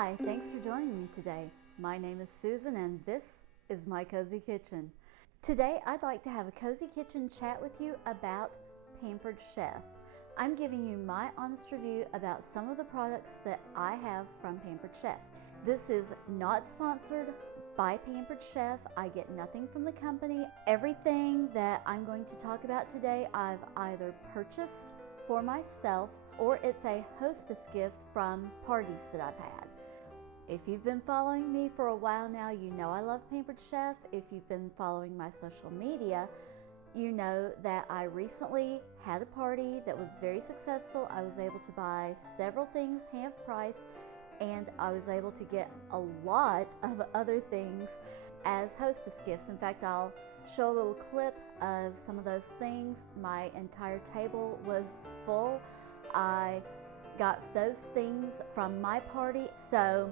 Hi, thanks for joining me today. My name is Susan and this is my Cozy Kitchen. Today I'd like to have a Cozy Kitchen chat with you about Pampered Chef. I'm giving you my honest review about some of the products that I have from Pampered Chef. This is not sponsored by Pampered Chef. I get nothing from the company. Everything that I'm going to talk about today I've either purchased for myself or it's a hostess gift from parties that I've had. If you've been following me for a while now, you know I love Pampered Chef. If you've been following my social media, you know that I recently had a party that was very successful. I was able to buy several things half price, and I was able to get a lot of other things as hostess gifts. In fact, I'll show a little clip of some of those things. My entire table was full. I got those things from my party, so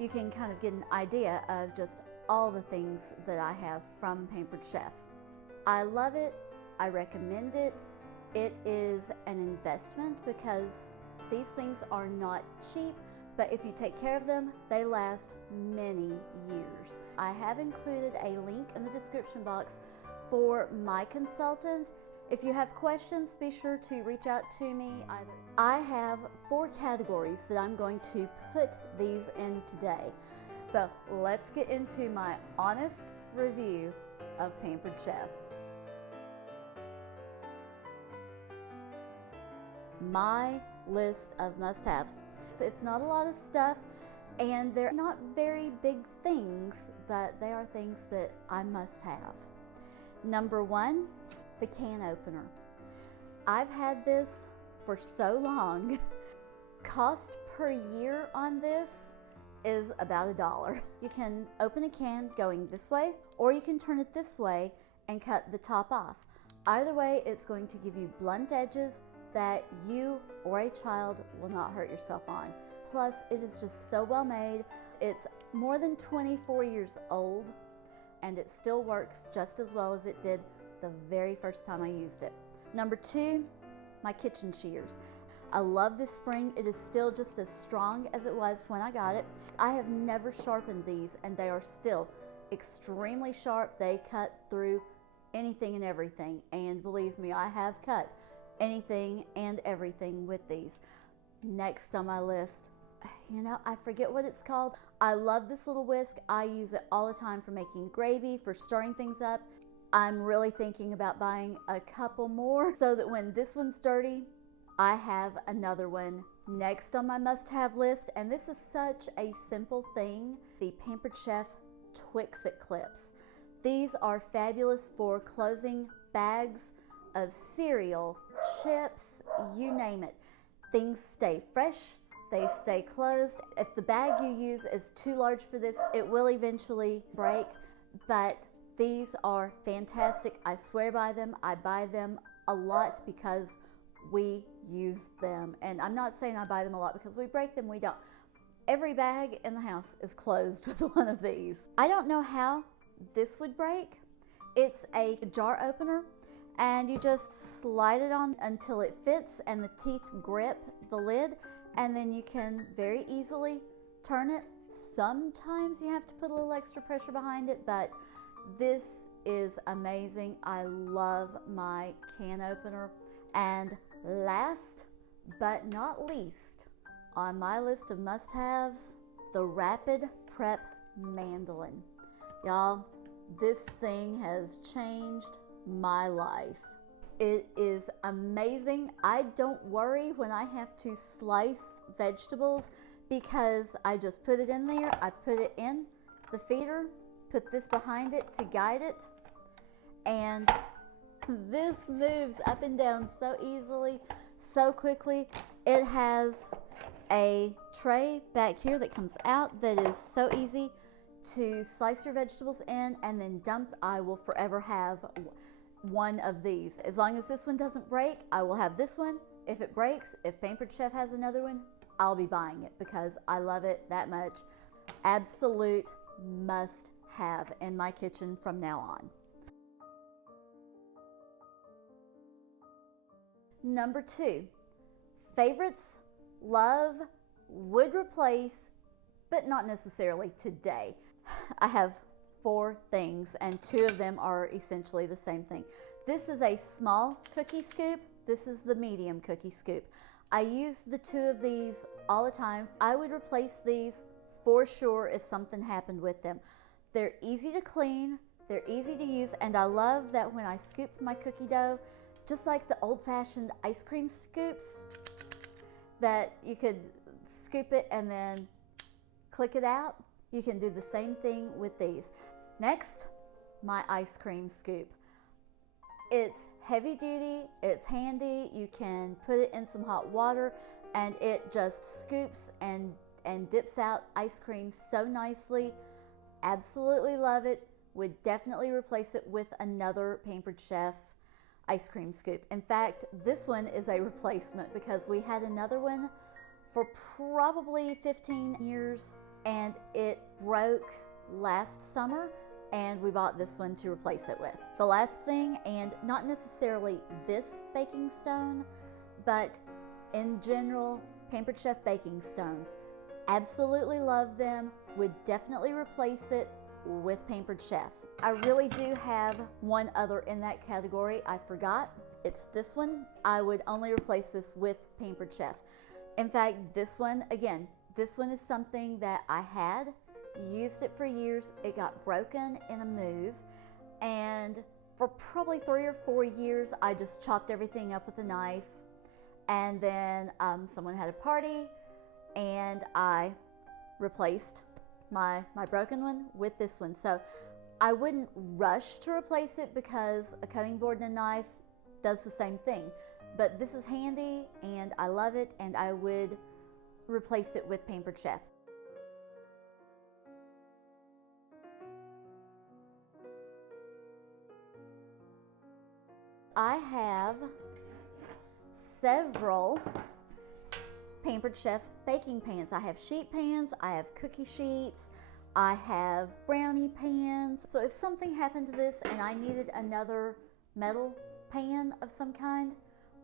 you can kind of get an idea of just all the things that I have from Pampered Chef. I love it. I recommend it. It is an investment because these things are not cheap, but if you take care of them, they last many years. I have included a link in the description box for my consultant. If you have questions, be sure to reach out to me. I have 4 categories that I'm going to put these in today. So let's get into my honest review of Pampered Chef. My list of must-haves. It's not a lot of stuff, and they're not very big things, but they are things that I must have. Number 1, the can opener. I've had this for so long. Cost per year on this is about $1. You can open a can going this way, or you can turn it this way and cut the top off. Either way, it's going to give you blunt edges that you or a child will not hurt yourself on. Plus, it is just so well made. It's more than 24 years old, and it still works just as well as it did the very first time I used it. Number 2, my kitchen shears. I love this spring. It is still just as strong as it was when I got it. I have never sharpened these, and they are still extremely sharp. They cut through anything and everything, and believe me, I have cut anything and everything with these. Next on my list, I forget what it's called. I love this little whisk. I use it all the time for making gravy, for stirring things up. I'm really thinking about buying a couple more so that when this one's dirty, I have another one. Next on my must-have list, and this is such a simple thing, the Pampered Chef Twix-It clips. These are fabulous for closing bags of cereal, chips, you name it. Things stay fresh, they stay closed. If the bag you use is too large for this, it will eventually break, but these are fantastic. I swear by them. I buy them a lot because we use them. And I'm not saying I buy them a lot because we break them, we don't. Every bag in the house is closed with one of these. I don't know how this would break. It's a jar opener, and you just slide it on until it fits and the teeth grip the lid, and then you can very easily turn it. Sometimes you have to put a little extra pressure behind it, but this is amazing. I love my can opener. And last but not least on my list of must-haves, the Rapid Prep Mandolin. Y'all, this thing has changed my life. It is amazing. I don't worry when I have to slice vegetables because I just put it in there. I put it in the feeder, put this behind it to guide it, and this moves up and down so easily, so quickly. It has a tray back here that comes out that is so easy to slice your vegetables in and then dump. I will forever have one of these. As long as this one doesn't break, I will have this one. If it breaks, if Pampered Chef has another one, I'll be buying it because I love it that much. Absolute must have in my kitchen from now on. Number 2, favorites, love, would replace but not necessarily today. I have 4 things, and 2 of them are essentially the same thing. This is a small cookie scoop. This is the medium cookie scoop. I use the 2 of these all the time. I would replace these for sure if something happened with them. They're easy to clean, they're easy to use, and I love that when I scoop my cookie dough, just like the old-fashioned ice cream scoops, that you could scoop it and then click it out, you can do the same thing with these. Next, my ice cream scoop. It's heavy duty, it's handy, you can put it in some hot water and it just scoops and dips out ice cream so nicely. Absolutely love it. Would definitely replace it with another Pampered Chef ice cream scoop. In fact, this one is a replacement because we had another one for probably 15 years and it broke last summer, and we bought this one to replace it with. The last thing, and not necessarily this baking stone, but in general, Pampered Chef baking stones. Absolutely love them. Would definitely replace it with Pampered Chef. I really do have one other in that category. I forgot. It's this one. I would only replace this with Pampered Chef. In fact, this one, again, this one is something that I had, used it for years. It got broken in a move, and for probably 3 or 4 years, I just chopped everything up with a knife. And then someone had a party, and I replaced my broken one with this one. So I wouldn't rush to replace it because a cutting board and a knife does the same thing. But this is handy and I love it, and I would replace it with Pampered Chef. I have several Pampered Chef baking pans. I have sheet pans, I have cookie sheets, I have brownie pans. So if something happened to this and I needed another metal pan of some kind,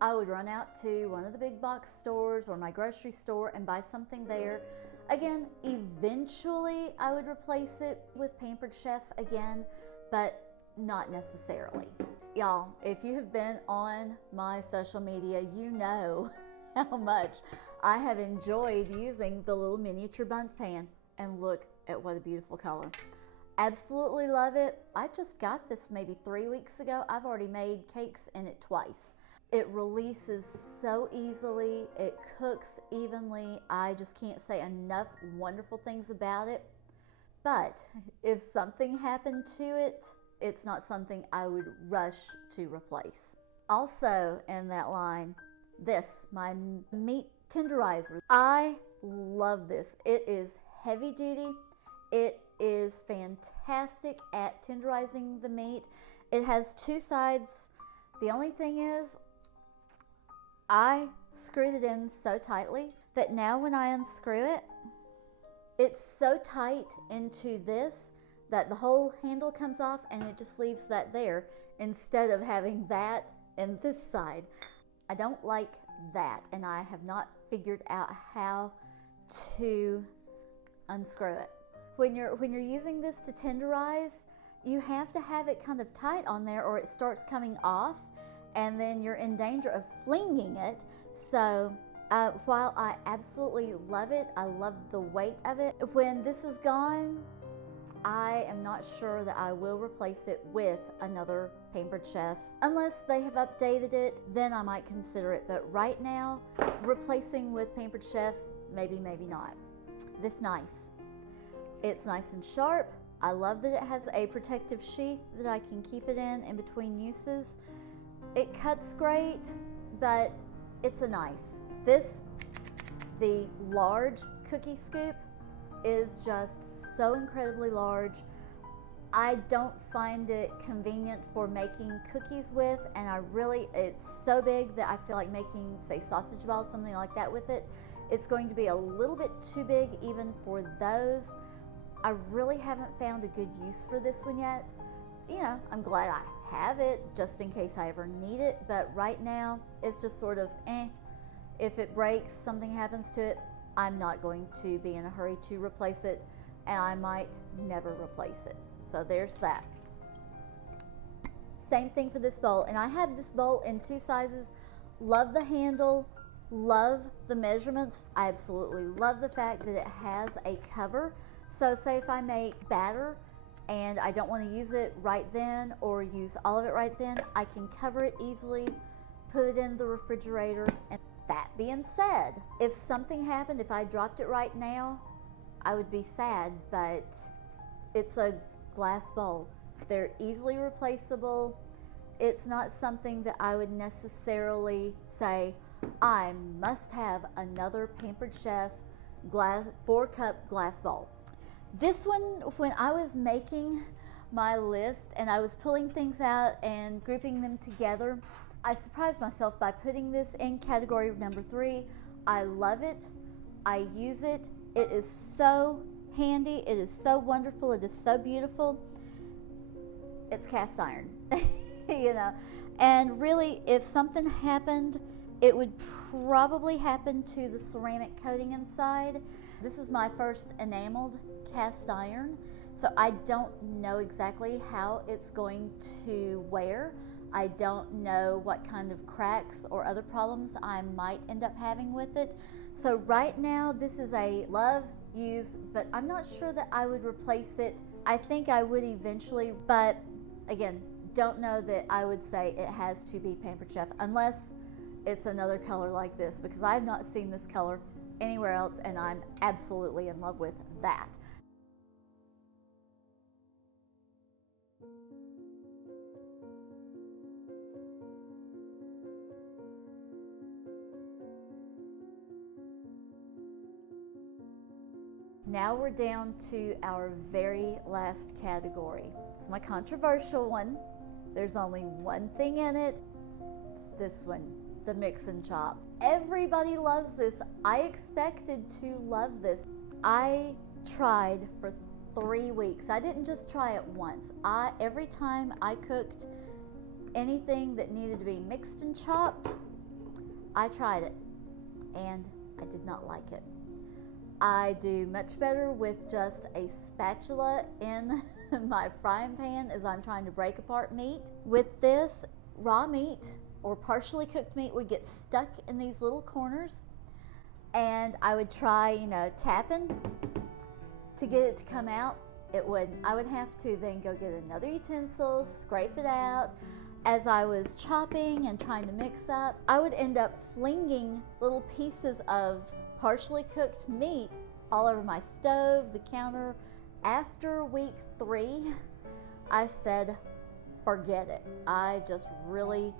I would run out to one of the big box stores or my grocery store and buy something there. Again, eventually I would replace it with Pampered Chef again, but not necessarily. Y'all, if you have been on my social media, you know how much I have enjoyed using the little miniature bundt pan. And look at what a beautiful color. Absolutely love it. I just got this maybe 3 weeks ago. I've already made cakes in it twice. It releases so easily. It cooks evenly. I just can't say enough wonderful things about it. But if something happened to it, it's not something I would rush to replace. Also in that line, this, my meat tenderizer. I love this. It is heavy duty. It is fantastic at tenderizing the meat. It has 2 sides. The only thing is, I screwed it in so tightly that now when I unscrew it, it's so tight into this that the whole handle comes off and it just leaves that there instead of having that in this side. I don't like that, and I have not figured out how to unscrew it. When you're using this to tenderize, you have to have it kind of tight on there or it starts coming off, and then you're in danger of flinging it. So while I absolutely love it, I love the weight of it, when this is gone, I am not sure that I will replace it with another Pampered Chef. Unless they have updated it, then I might consider it. But right now, replacing with Pampered Chef, maybe, maybe not. This knife, it's nice and sharp. I love that it has a protective sheath that I can keep it in between uses. It cuts great, but it's a knife. This, the large cookie scoop, is just so incredibly large. I don't find it convenient for making cookies with, and it's so big that I feel like making, say, sausage balls, something like that with it. It's going to be a little bit too big even for those. I really haven't found a good use for this one yet. You know, I'm glad I have it just in case I ever need it, but right now it's just sort of If it breaks, something happens to it, I'm not going to be in a hurry to replace it, and I might never replace it. So there's that. Same thing for this bowl, and I have this bowl in 2 sizes. Love the handle, love the measurements. I absolutely love the fact that it has a cover. So say if I make batter and I don't want to use it right then or use all of it right then, I can cover it easily, put it in the refrigerator. And that being said, if something happened, if I dropped it right now, I would be sad, but it's a glass bowl. They're easily replaceable. It's not something that I would necessarily say, I must have another Pampered Chef 4-cup glass bowl. This one, when I was making my list and I was pulling things out and grouping them together, I surprised myself by putting this in category number 3. I love it. I use it. It is so handy. It is so wonderful. It is so beautiful. It's cast iron, you know. And really, if something happened, it would probably happen to the ceramic coating inside. This is my first enameled cast iron, so I don't know exactly how it's going to wear. I don't know what kind of cracks or other problems I might end up having with it. So right now, this is a love, use, but I'm not sure that I would replace it. I think I would eventually, but again, don't know that I would say it has to be Pampered Chef unless it's another color like this, because I've not seen this color anywhere else and I'm absolutely in love with that. Now we're down to our very last category. It's my controversial one. There's only one thing in it. It's this one, the mix and chop. Everybody loves this. I expected to love this. I tried for 3 weeks. I didn't just try it once. Every time I cooked anything that needed to be mixed and chopped, I tried it and I did not like it. I do much better with just a spatula in my frying pan as I'm trying to break apart meat. With this, raw meat or partially cooked meat would get stuck in these little corners, and I would try, you know, tapping to get it to come out. It wouldn't. I would have to then go get another utensil, scrape it out. As I was chopping and trying to mix up, I would end up flinging little pieces of partially cooked meat all over my stove, the counter. After week 3, I said, forget it. I just really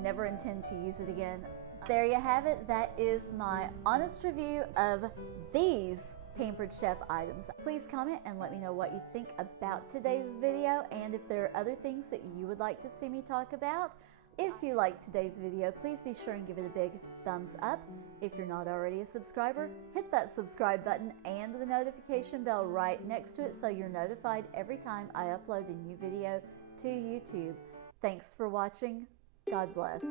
never intend to use it again. There you have it. That is my honest review of these Pampered Chef items. Please comment and let me know what you think about today's video, and if there are other things that you would like to see me talk about. If you liked today's video, please be sure and give it a big thumbs up. If you're not already a subscriber, hit that subscribe button and the notification bell right next to it so you're notified every time I upload a new video to YouTube. Thanks for watching. God bless.